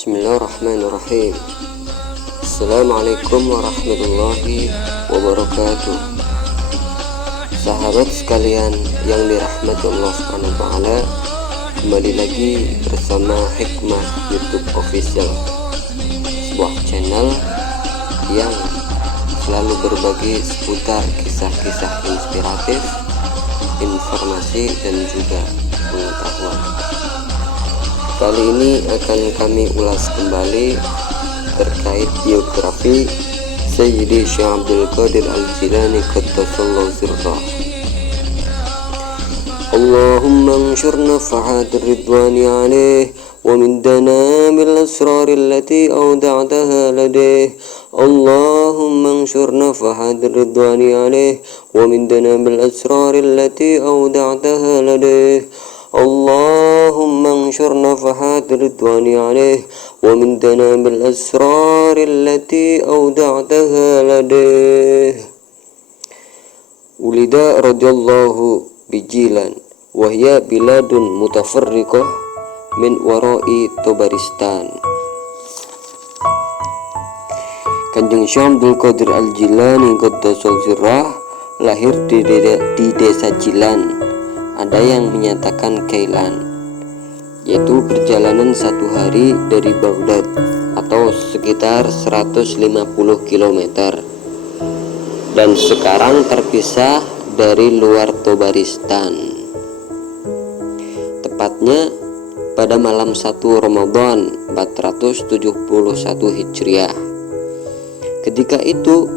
Bismillahirrahmanirrahim. Assalamualaikum warahmatullahi wabarakatuh. Sahabat sekalian yang dirahmati Allah SWT, kembali lagi bersama Hikmah YouTube Official, sebuah channel yang selalu berbagi seputar kisah-kisah inspiratif, informasi dan juga pengetahuan. Kali ini akan kami ulas kembali terkait biografi Sayyidi Syekh Abdul Qadir Al-Jilani qaddasallahu sirrah. Allahumma anshur nafahat ridwani alaih wa min danamil asrar allati awda'taha ladayh. Allahumma anshur nafahat ridwani alaih wa min danamil asrar allati awda'taha ladayh. Allahumma anshur nafahat ridwani alaih wa min danamil asrar allati awda'taha ladayh. Ulida radhiyallahu bijilan wa hiya biladun mutafarriqah min wara'i Tabaristan. Kanjeng Syekh Abdul Qadir Al-Jilani qaddasallahu sirrah lahir di desa Jilan. Ada yang menyatakan Kailan, yaitu perjalanan 1 hari dari Baghdad atau sekitar 150 km, dan sekarang terpisah dari luar Tabaristan. Tepatnya pada malam 1 Ramadan 471 Hijriah. Ketika itu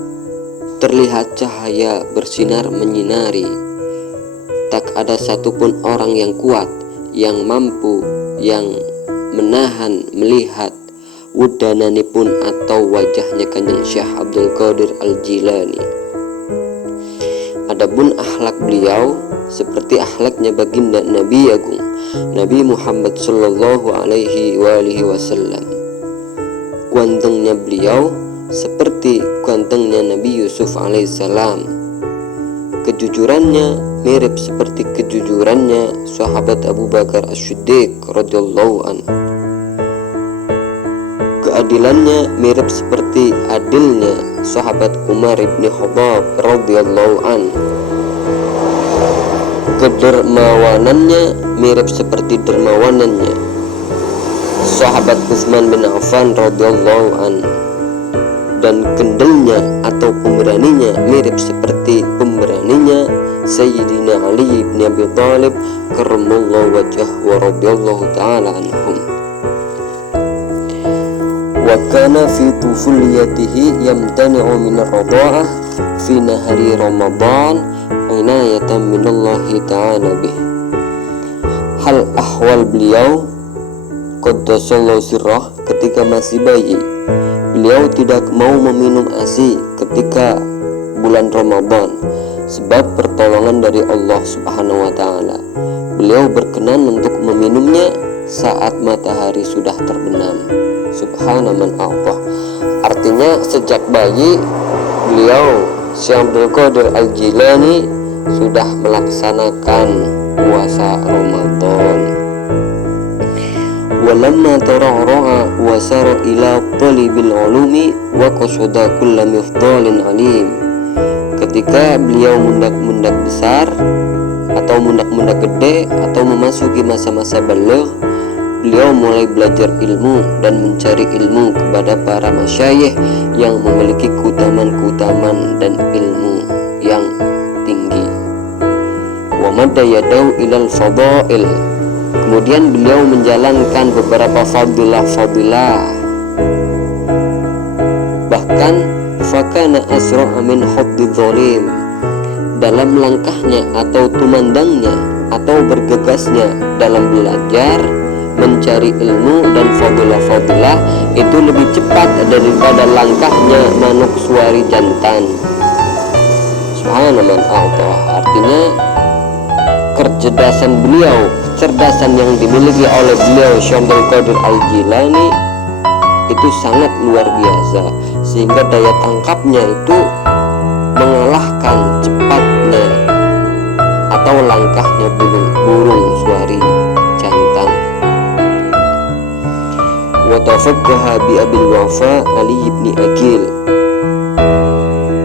terlihat cahaya bersinar menyinari. Tak ada satupun orang yang kuat, yang mampu, yang menahan melihat wudanani pun atau wajahnya Kanjeng Syekh Abdul Qadir Al-Jilani. Adapun akhlak beliau seperti akhlaknya baginda Nabi Agung Nabi Muhammad sallallahu alaihi wasallam. Gantengnya beliau seperti gantengnya Nabi Yusuf alaihissalam. Kejujurannya mirip seperti kejujurannya sahabat Abu Bakar As-Siddiq radhiyallahu an. Keadilannya mirip seperti adilnya sahabat Umar ibn Khattab radhiyallahu an. Kedermawanannya mirip seperti dermawanannya sahabat Utsman bin Affan radhiyallahu an. Dan kendalnya atau pemberaninya mirip seperti pemberaninya Sayyidina Ali bin Abi Thalib karramallahu wajhah wa radhiyallahu ta'ala anhum. Wa kana fi tufuliyatihi yamtani'u min ar-radha'ah fi nahari Ramadan inayatan min Allah ta'ala bih. Hal ahwal beliau qaddasallahu sirrah ketika masih bayi. Beliau tidak mau meminum ASI ketika bulan Ramadan sebab pertolongan dari Allah Subhanahu wa taala. Beliau berkenan untuk meminumnya saat matahari sudah terbenam. Subhanaman Allah. Artinya sejak bayi beliau Syekh Abdul Qadir Al-Jilani sudah melaksanakan puasa Ramadan. Walamma tara'ra'a wa sara ila talibil ulumi wa qasada kulla mifdalin alim. Ketika beliau mundak-mundak besar atau mundak-mundak gede atau memasuki masa-masa baligh, beliau mulai belajar ilmu dan mencari ilmu kepada para masyayikh yang memiliki keutamaan-keutamaan dan ilmu yang tinggi. Wa madda yadau ilal fadail. Kemudian beliau menjalankan beberapa fadilah-fadilah. Bahkan fakana asra'a min haddi zalim. Dalam langkahnya atau tumandangnya atau bergegasnya dalam belajar mencari ilmu dan fadilah-fadilah itu lebih cepat daripada langkahnya manuk suari jantan. Subhanallah Allah. Artinya kecerdasan beliau, kecerdasan yang dimiliki oleh beliau Syekh Abdul Qadir Al-Jilani itu sangat luar biasa, sehingga daya tangkapnya itu mengalahkan cepatnya atau langkahnya burung suari jantan. wa tafaqqaha bi Abil Wafa Ali ibn Aqil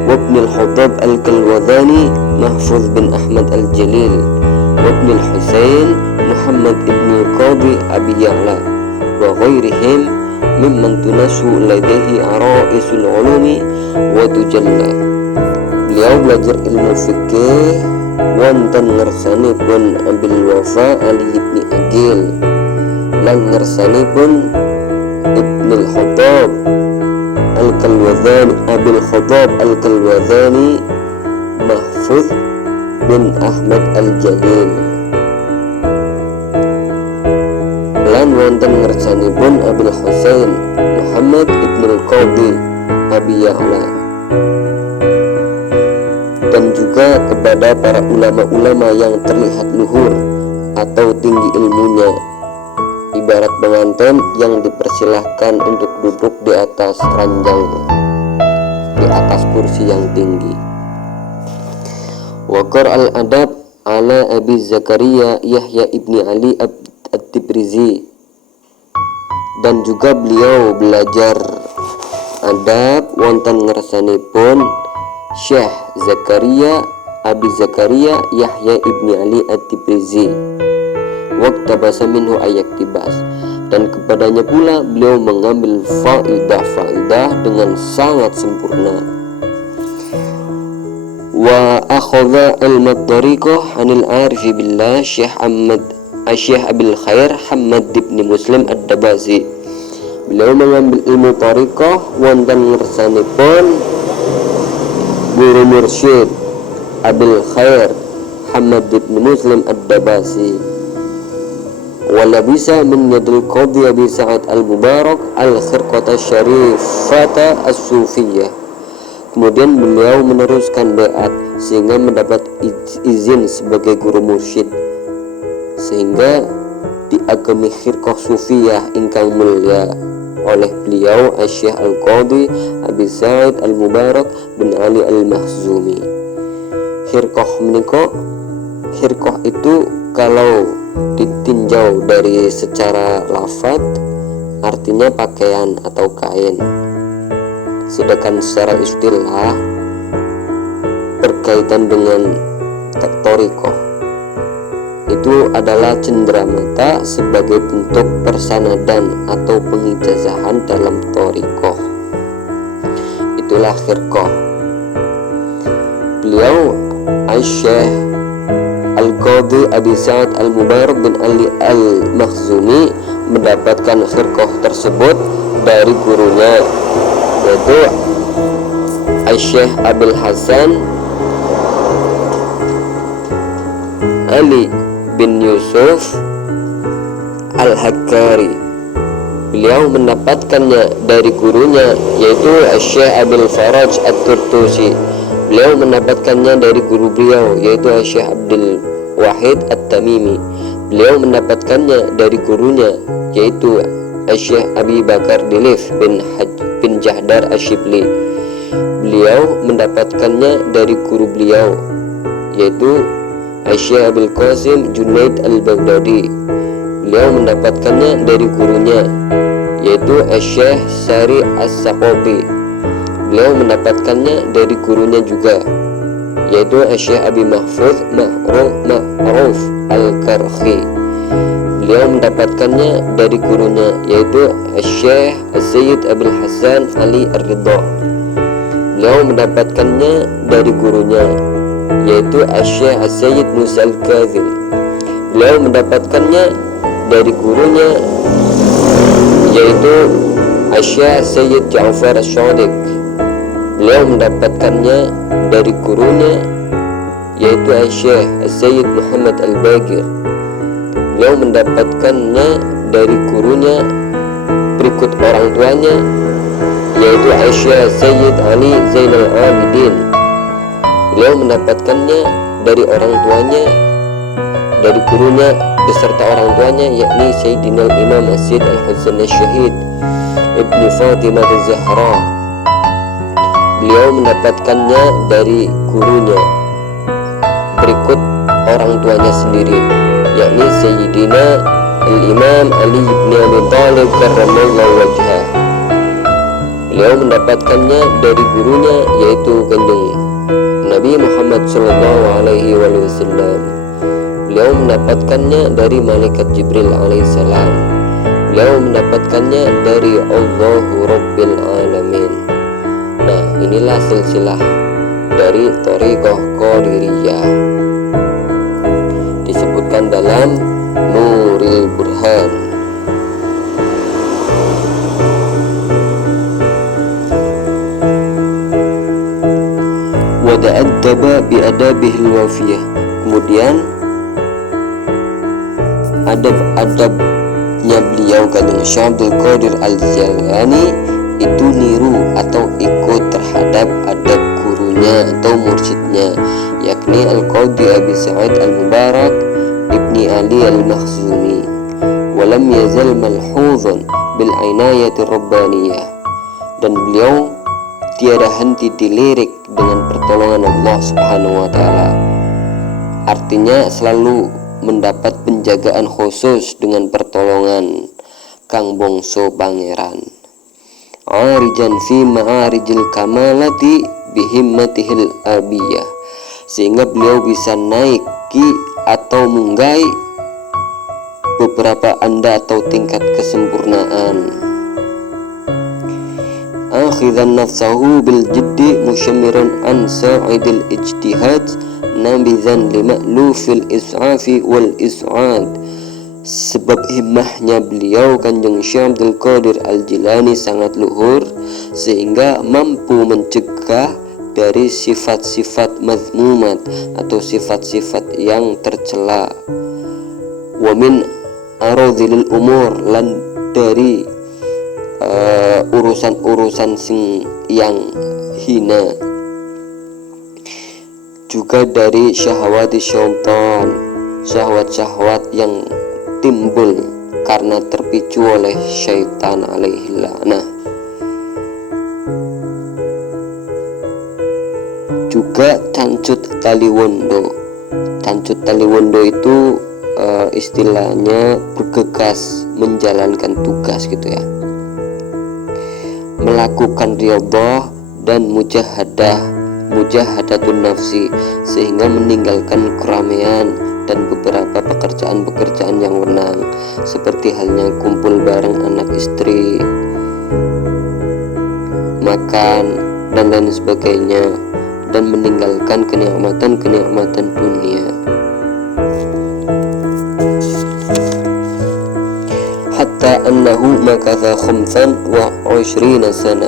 wa ibn al-Khattab al-Kalwadhani Mahfuz bin Ahmad al-Jalil wa ibn al-Husain Muhammad ibn Qadi Abi Ya'la wa ghairihim mimman tunasu ladaihi ara'isul ulumi wa tujalla. Beliau belajar ilmu fikih wonten ngersanipun Abil Wafa Ali ibn Aqil lan ngersanipun Ibn al-Khattab al-Kalwadhani Abil Khattab al-Kalwadhani Mahfuz bin Ahmad al-Jalil lan wonten ngersanipun Abil Husain Muhammad ibn al-Qadi Abi Ya'la, dan juga kepada para ulama-ulama yang terlihat luhur atau tinggi ilmunya, ibarat pengantin yang dipersilahkan untuk duduk di atas ranjang, di atas kursi yang tinggi. Waqar al-adab ala Abi Zakaria Yahya ibni Ali at-Tibrizi, dan juga beliau belajar adab wonten ngersanipun Syekh Zakaria Abi Zakaria Yahya ibni Ali at-Tibrizi waqtabasa minhu ayaktibas, dan kepadanya pula beliau mengambil faidah dengan sangat sempurna. Wa akhadha al-tariqah anil arifi billah Syekh Abil Khair Hamad ibn Muslim ad-Dabazi. Beliau mengambil ilmu tariqah wonten ngersanipun guru mursyid Abil Khair Hamad ibn Muslim ad-Dabazi. Wala bisa min yadil Qadhi Abi Sa'id al-Mubarak al-Khirqata Syarifata as-Sufiyah. Kemudian beliau meneruskan baiat sehingga mendapat izin sebagai guru mursyid, sehingga diagemi khirqah sufiyah ingkang mulia oleh beliau Syekh Al-Qadhi Abi Sa'id al-Mubarak bin Ali al-Makhzumi. Khirqah itu kalau ditinjau dari secara lafaz artinya pakaian atau kain, sedangkan secara istilah berkaitan dengan thariqah itu adalah cenderamata sebagai bentuk persanadan atau pengijazahan dalam thariqah. Itulah khirqah. Beliau Syekh Al-Qadhi Abi Sa'id al-Mubarak bin Ali al-Makhzumi mendapatkan khirqah tersebut dari gurunya, yaitu Syekh Abil Hasan Ali bin Yusuf al-Hakkari. Beliau mendapatkannya dari gurunya, yaitu Syekh Abil Faraj at-Turtusi. Beliau mendapatkannya dari guru beliau, yaitu Syekh Abdul Wahid at-Tamimi. Beliau mendapatkannya dari gurunya, yaitu Syekh Abi Bakar Dilif bin Jahdar Asyibli. Beliau mendapatkannya dari guru beliau, yaitu Syekh Abil Qasim Junaid al-Baghdadi. Beliau mendapatkannya dari gurunya, yaitu Syekh Sari as-Saqabi. Beliau mendapatkannya dari gurunya juga, yaitu Syekh Abi Mahfuz Ma'ruf al-Karhi. Beliau mendapatkannya dari gurunya, yaitu Syekh Sayyid Abil Hasan Ali Ar-Ridha. Beliau mendapatkannya dari gurunya, yaitu Syekh Sayyid Musa al-Kazim. Beliau mendapatkannya dari gurunya, yaitu Syekh Sayyid Ja'far As-Shadiq. Beliau mendapatkannya dari gurunya, yaitu Syekh Sayyid Muhammad Al-Bagir. Beliau mendapatkannya dari gurunya berikut orang tuanya, yaitu Syekh Sayyid Ali Zainal Abidin. Beliau mendapatkannya dari orang tuanya, dari gurunya beserta orang tuanya, yakni Sayyidina Imam Masjid Al-Hasan Al-Syahid Ibnu Fatimah Az-Zahra. Beliau mendapatkannya dari gurunya berikut orang tuanya sendiri, yakni Sayyidina Al-Imam Ali bin Abi Thalib karramallahu wajhah. Beliau mendapatkannya dari gurunya, yaitu kanjeng Nabi Muhammad sallallahu alaihi wasallam. Beliau mendapatkannya dari malaikat Jibril alaihissalam. Beliau mendapatkannya dari Allahu Rabbil Alamin. Nah, inilah silsilah dari Thariqah Qadiriyah, disebutkan dalam Nuril Burhan. Wa ta'addaba bi adabihil wafiyah. Kemudian adab-adabnya beliau kanjeng Syekh Abdul Qadir Al-Jilani itu niru atau ikut terhadap adab gurunya atau mursyidnya, yakni Al-Qadhi Abi Sa'id Al-Mubarak Ibni Ali Al-Makhzumi. Walam yazal malhuzan bil inayati rabbaniyah. Dan beliau tiada henti dilirik dengan pertolongan Allah Subhanahu wa taala. Artinya selalu mendapat penjagaan khusus dengan pertolongan Kang Bongso Pangeran. Arijan fi ma'arijil kamalati bihimmatihil abiyah, sehingga beliau bisa naiki atau menggai beberapa anda atau tingkat kesempurnaan. Akhidhan nafsahu bil jiddi musyammiran an sa'idil ijtihad nabizan lima'lufil is'afi wal is'ad. Sebab himmahnya beliau kanjeng Syekh Abdul Qadir Al-Jilani sangat luhur, sehingga mampu mencegah dari sifat-sifat mazmumat atau sifat-sifat yang tercela. Wa min aradhil umur, lan dari urusan-urusan yang hina, juga dari syahwat syaitan, syahwat-syahwat yang timbul karena terpicu oleh syaitan alaihi la'nah. Juga cancut taliwondo. Cancut taliwondo itu istilahnya bergegas menjalankan tugas gitu ya, melakukan riyadhah dan mujahadatun nafsi, sehingga meninggalkan keramaian dan beberapa pekerjaan-pekerjaan yang wenang, seperti halnya kumpul bareng anak istri, makan dan lain sebagainya, dan meninggalkan kenikmatan-kenikmatan dunia. Hatta annahu makatha 25 sana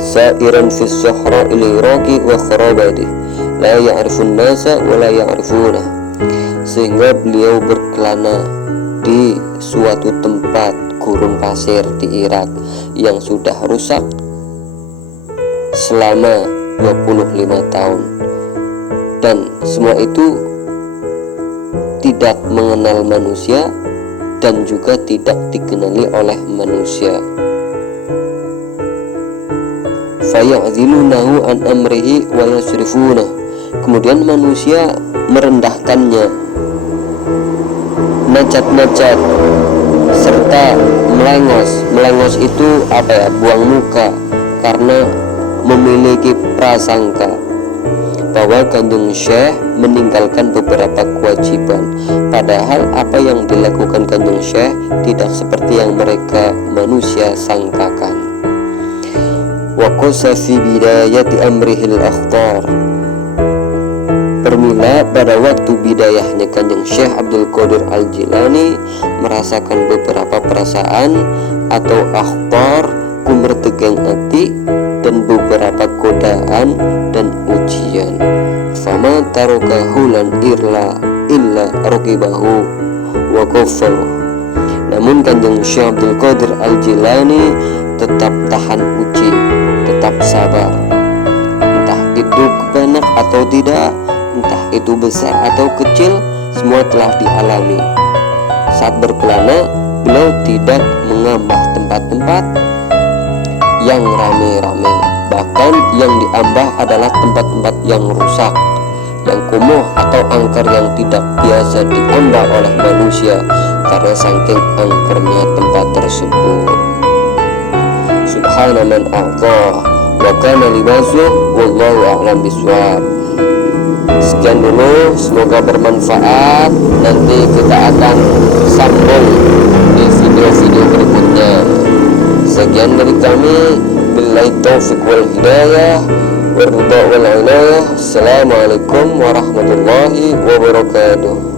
sa'iran fi as-sahra al-iraqi wa kharabati la ya'rifun nasa wa la ya'rifuna, sehingga beliau berkelana di suatu tempat gurun pasir di Irak yang sudah rusak selama 25 tahun, dan semua itu tidak mengenal manusia dan juga tidak dikenali oleh manusia. Faya'dhilunahu an amrihi wa yasrifunah. Kemudian manusia merendahkannya, nacat-nacat, serta melengos. Melengos itu apa ya? Buang muka, karena memiliki prasangka bahwa kanjeng Syekh meninggalkan beberapa kewajiban, padahal apa yang dilakukan kanjeng Syekh tidak seperti yang mereka manusia sangkakan. Wa qasa fi bidayati amrihil akhtar. Permila pada waktu bidayahnya kanjeng Syekh Abdul Qadir Al-Jilani merasakan beberapa perasaan atau akhtar, kumertegang hati, dan beberapa godaan dan ujian. Fama tarokahu lan illa rokibahu wa kofalu. Namun kanjeng Syekh Abdul Qadir Al-Jilani tetap tahan uji, tetap sabar. Entah itu banyak atau tidak, entah itu besar atau kecil, semua telah dialami. Saat berkelana, beliau tidak mengambah tempat-tempat yang rame-rame, bahkan yang diambah adalah tempat-tempat yang rusak, yang kumuh atau angker yang tidak biasa diambah oleh manusia karena saking angkernya tempat tersebut. Subhana man a'ta wa kana libazuh wallahu a'lam bishawab. Sekian dulu, semoga bermanfaat. Nanti kita akan sambung di video-video berikutnya. Sekian dari kami, billahi taufiq wal hidayah wa ridha wal inayah. Assalamualaikum warahmatullahi wabarakatuh.